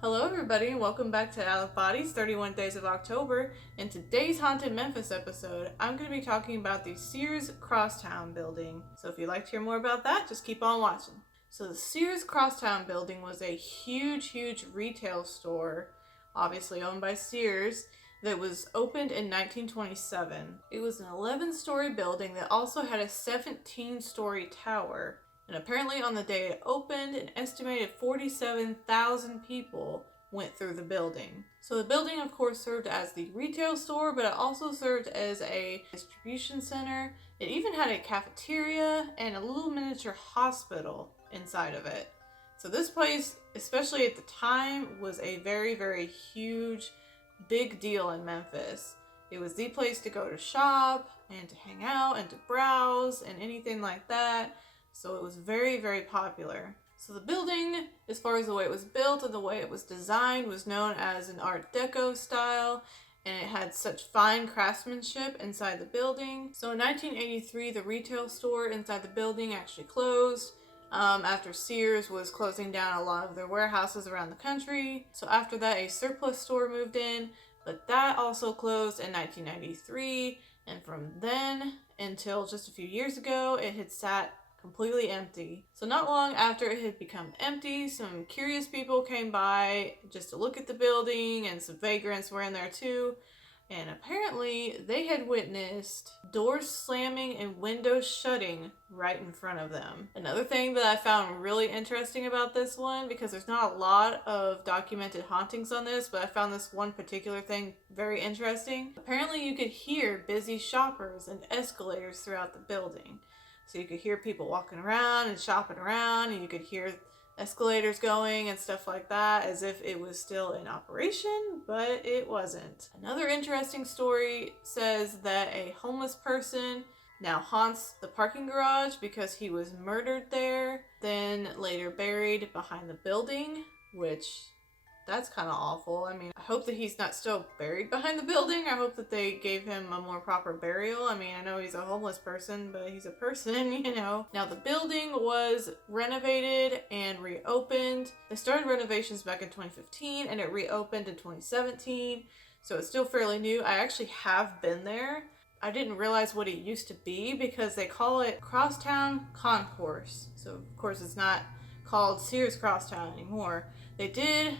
Hello everybody and welcome back to Out of Bodies 31 Days of October. In today's Haunted Memphis episode, I'm going to be talking about the Sears Crosstown building. So if you'd like to hear more about that, just keep on watching. So the Sears Crosstown building was a huge retail store, obviously owned by Sears, that was opened in 1927. It was an 11-story building that also had a 17-story tower. And apparently on the day it opened, an estimated 47,000 people went through the building. So the building, of course, served as the retail store, but it also served as a distribution center. It even had a cafeteria and a little miniature hospital inside of it. So this place, especially at the time, was a very huge, big deal in Memphis. It was the place to go to shop and to hang out and to browse and anything like that. So it was very popular. So the building, as far as the way it was built and the way it was designed, was known as an Art Deco style, and it had such fine craftsmanship inside the building. So in 1983, the retail store inside the building actually closed after Sears was closing down a lot of their warehouses around the country. So after that, a surplus store moved in, but that also closed in 1993, and from then until just a few years ago, it had sat completely empty. So not long after it had become empty, some curious people came by just to look at the building, and some vagrants were in there too. And apparently they had witnessed doors slamming and windows shutting right in front of them. Another thing that I found really interesting about this one, because there's not a lot of documented hauntings on this, but I found this one particular thing very interesting. Apparently you could hear busy shoppers and escalators throughout the building. So you could hear people walking around and shopping around, and you could hear escalators going and stuff like that, as if it was still in operation, but it wasn't. Another interesting story says that a homeless person now haunts the parking garage because he was murdered there, then later buried behind the building, which that's kind of awful. I mean, I hope that he's not still buried behind the building. I hope that they gave him a more proper burial. I mean, I know he's a homeless person, but he's a person, you know. Now, the building was renovated and reopened. They started renovations back in 2015, and it reopened in 2017, so it's still fairly new. I actually have been there. I didn't realize what it used to be because they call it Crosstown Concourse. So, of course, it's not called Sears Crosstown anymore. They did,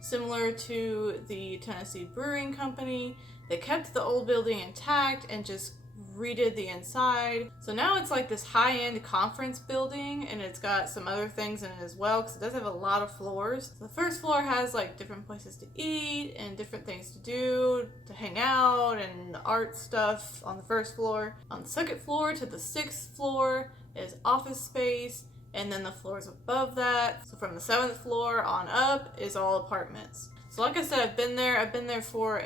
similar to the Tennessee Brewing Company, they kept the old building intact and just redid the inside. So now it's like this high-end conference building, and it's got some other things in it as well, because it does have a lot of floors. So the first floor has like different places to eat and different things to do, to hang out, and art stuff on the first floor. On the second floor to the sixth floor is office space, and then the floors above that, so from the 7th floor on up, is all apartments. So like I said, I've been there for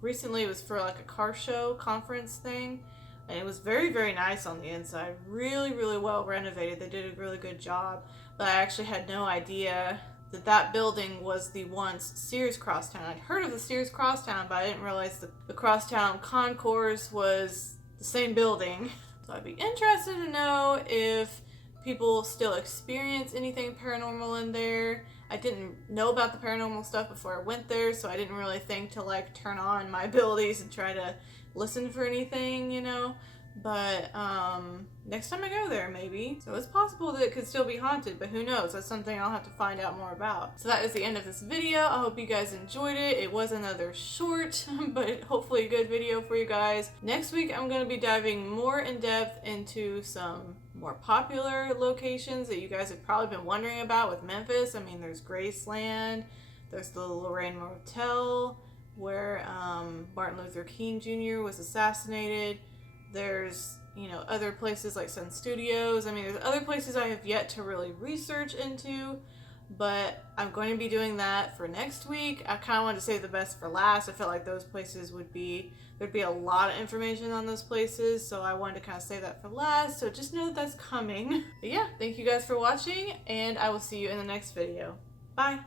recently it was for like a car show conference thing, and it was very nice on the inside. Really well renovated. They did a really good job, but I actually had no idea that building was the once Sears Crosstown. I'd heard of the Sears Crosstown, but I didn't realize the Crosstown Concourse was the same building. So I'd be interested to know if people still experience anything paranormal in there. I didn't know about the paranormal stuff before I went there, so I didn't really think to like turn on my abilities and try to listen for anything, you know. But next time I go there, maybe. So it's possible that it could still be haunted, but who knows? That's something I'll have to find out more about. So that is the end of this video. I hope you guys enjoyed it. It was another short, but hopefully a good video for you guys. Next week, I'm going to be diving more in depth into some more popular locations that you guys have probably been wondering about with Memphis. I mean, there's Graceland, there's the Lorraine Motel, where Martin Luther King Jr. was assassinated. There's, you know, other places like Sun Studios. I mean, there's other places I have yet to really research into, but I'm going to be doing that for next week. I kind of wanted to save the best for last. I felt like those places there'd be a lot of information on those places, so I wanted to kind of save that for last, so just know that that's coming. But yeah, thank you guys for watching, and I will see you in the next video. Bye!